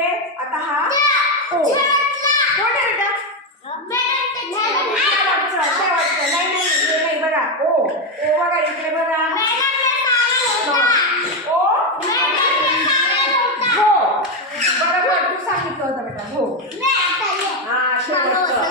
okay आता हा ओ कोण आहे बेटा शेवटचं नाही नाही हे नाही बघा ओ ओ बघा इकडे बघा ओ हो बरोबर तू सांगितलं होतं बेटा हो हा शेवटचं